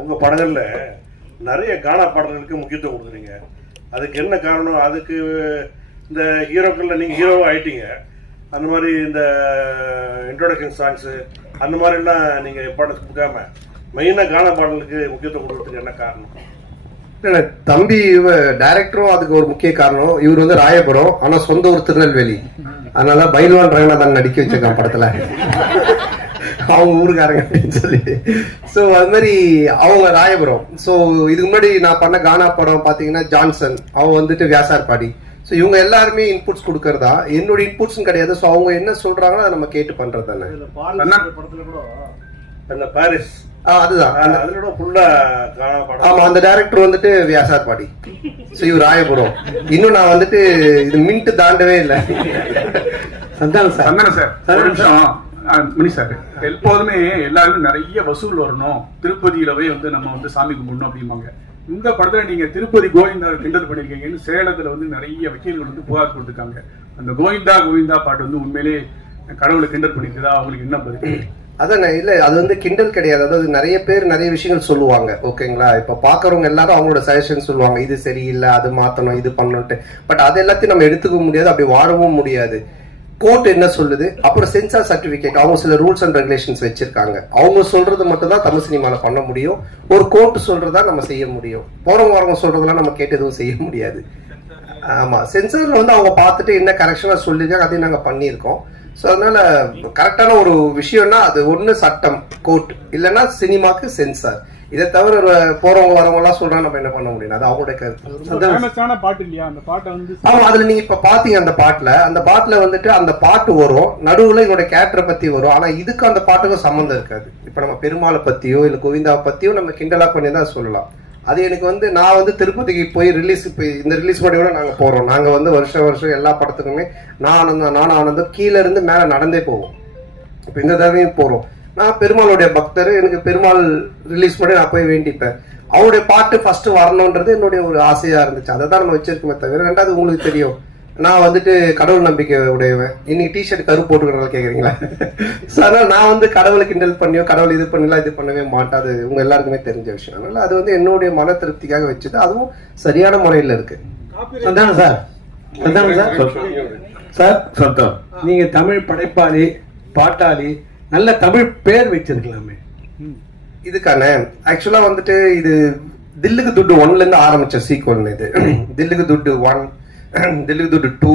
உங்க படங்கள்ல நிறைய கானா பாடல்களுக்கு முக்கியத்துவம் கொடுக்குறீங்க. அதுக்கு என்ன காரணம்? அதுக்கு இந்த ஹீரோக்கள்ல நீங்க ஹீரோவா ஆயிட்டீங்க, அந்த மாதிரி இந்த இன்ட்ரோடக்ஷன் சாங்ஸு அந்த மாதிரிலாம் நீங்க இம்பார்ட்டன்ஸ் கொடுக்காம மெயினாக கானா பாடலுக்கு முக்கியத்துவம் கொடுக்கறதுக்கு என்ன காரணம்? தம்பி டைரக்டரும் அதுக்கு ஒரு முக்கிய காரணம். இவர் வந்து ராயபுரம், ஆனா சொந்த ஊர் திருநெல்வேலி. அதனால பைல்வான் ரங்கநாதன் நடிக்க வச்சிருக்கான் படத்துல, அவங்க ஊருக்காரங்க அப்படின்னு சொல்லி. ஸோ அது மாதிரி அவங்க ராயபுரம். ஸோ இதுக்கு முன்னாடி நான் பண்ண கானா படம் பார்த்தீங்கன்னா ஜான்சன், அவன் வந்துட்டு வியாசார்பாடி. ஸோ இவங்க எல்லாருமே இன்புட்ஸ் கொடுக்கறதா, என்னோட இன்புட்ஸும் கிடையாது. ஸோ அவங்க என்ன சொல்றாங்களோ அதை நம்ம கேட்டு பண்றது தானே. படத்துல கூட அந்த பாரிஸ் அதுதான் அதோட ஃபுல்லா கானா படம். ஆமா, அந்த டைரக்டர் வந்துட்டு வியாசார்பாடி, ஸோ இவர் ராயபுரம். இன்னும் நான் வந்துட்டு இது மின்ட் தாண்டவே இல்லை. சந்தானம் சார் ஒரு நிமிஷம். மணி சார், எப்போதுமே எல்லாருமே நிறைய வசூல் வரணும், திருப்பதியில போய் வந்து நம்ம வந்து சாமி கும்பிடணும் அப்படிம்பாங்க. இந்த படத்துல நீங்க திருப்பதி கோவிந்தா கிண்டல் பண்ணிருக்கீங்கன்னு சேலத்துல வந்து நிறைய வக்கீல்கள் வந்து புகார் கொடுத்துருக்காங்க. அந்த கோவிந்தா கோவிந்தா பாட்டு வந்து உண்மையிலே கடவுளை கிண்டல் பண்ணிருக்குதா? அவங்களுக்கு என்ன பதில்? அதான் இல்ல, அது வந்து கிண்டல் கிடையாது. அதாவது நிறைய பேர் நிறைய விஷயங்கள் சொல்லுவாங்க, ஓகேங்களா? இப்ப பாக்குறவங்க எல்லாரும் அவங்களோட சஜஷன் சொல்லுவாங்க, இது சரியில்லை, அது மாத்தணும், இது பண்ணணும்ட்டு. பட் அது எல்லாத்தையும் நம்ம எடுத்துக்க முடியாது, அப்படி வாழவும் முடியாது. கோர்ட் என்ன சொல்லுது, அப்புறம் சென்சார் சர்டிபிகேட், அவங்க சில ரூல்ஸ் அண்ட் ரெகுலேஷன்ஸ் வச்சிருக்காங்க. அவங்க சொல்றது மட்டும் தான் தமிழ் சினிமால பண்ண முடியும். ஒரு கோர்ட் சொல்றதா நம்ம செய்ய முடியும். போறவங்க வரவங்க சொல்றதெல்லாம் நம்ம கேட்டு எதுவும் செய்ய முடியாது. ஆமா, சென்சார்ல வந்து அவங்க பார்த்துட்டு என்ன கரெக்ஷனா சொல்லிருக்காங்க, அதையும் நாங்க பண்ணியிருக்கோம். ஸோ அதனால கரெக்டான ஒரு விஷயம்னா அது ஒன்று சட்டம், கோர்ட், இல்லைன்னா சினிமாக்கு சென்சார். இதை தவிர போறவங்க வரவங்க எல்லாம் சொல்றாங்க, நம்ம என்ன பண்ண முடியும்? அது அவங்களுடைய கருத்து. பாட்டு இல்லையா அந்த பாட்டை வந்து? ஆமா, அதுல நீங்க இப்ப பாத்தீங்க அந்த பாட்டுல வந்துட்டு அந்த பாட்டு வரும், நடுவுல என்னோட கேரக்டரை பத்தி வரும். ஆனா இதுக்கு அந்த பாட்டுக்கும் சம்மந்தம் இருக்காது. இப்ப நம்ம பெருமாளை பத்தியோ இல்ல கோவிந்தாவை பத்தியோ நம்ம கிண்டலா பண்ணி தான் சொல்லலாம். அது எனக்கு வந்து நான் வந்து திருப்பதிக்கு போய் ரிலீஸ், இப்போ இந்த ரிலீஸ் பண்ணி கூட நாங்கள் போகிறோம். நாங்கள் வந்து வருஷம் எல்லா படத்துக்குமே நானும் ஆனந்தம் கீழே இருந்து மேலே நடந்தே போவோம். இப்போ இந்த தடவையும் போகிறோம். நான் பெருமாளுடைய பக்தர், எனக்கு பெருமாள் ரிலீஸ் பண்ணி நான் போய் வேண்டிப்பேன். அவருடைய பாட்டு ஃபர்ஸ்ட் வரணுன்றது என்னுடைய ஒரு ஆசையாக இருந்துச்சு. அதை தான் நம்ம வச்சிருக்கோமே தவிர. ரெண்டாவது உங்களுக்கு தெரியும், நான் வந்துட்டு கடவுள் நம்பிக்கை உடையவன். இன்னைக்கு டிஷர்ட் கரு போட்டுக்கிறனால கேட்குறீங்களா? ஸோ அதனால் நான் வந்து கடவுளை கிண்டல் பண்ணியோ கடவுள் இது பண்ணலாம் இது பண்ணவே மாட்டேன். அது உங்க எல்லாருக்குமே தெரிஞ்ச விஷயம். அதனால அது வந்து என்னுடைய மன திருப்திக்காக வச்சுது, அதுவும் சரியான முறையில் இருக்கு. சந்தானம் சார், நீங்க தமிழ் படைப்பாளி, பாட்டாளி, நல்ல தமிழ் பேர் வச்சிருக்கலாமே. இதுக்கான ஆக்சுவலா வந்துட்டு இது தில்லுக்கு துட்டு 1ல இருந்து ஆரம்பிச்ச சீக்வல். இது தில்லுக்கு துட்டு 1, தில்லுக்கு துட்டு 2,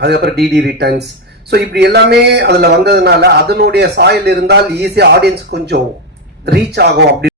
அதுக்கப்புறம் டிடி ரிட்டர்ன்ஸ். ஸோ இப்படி எல்லாமே அதுல வந்ததுனால அதனுடைய சாயல் இருந்தால் ஈஸியா ஆடியன்ஸ் கொஞ்சம் ரீச் ஆகும் அப்படி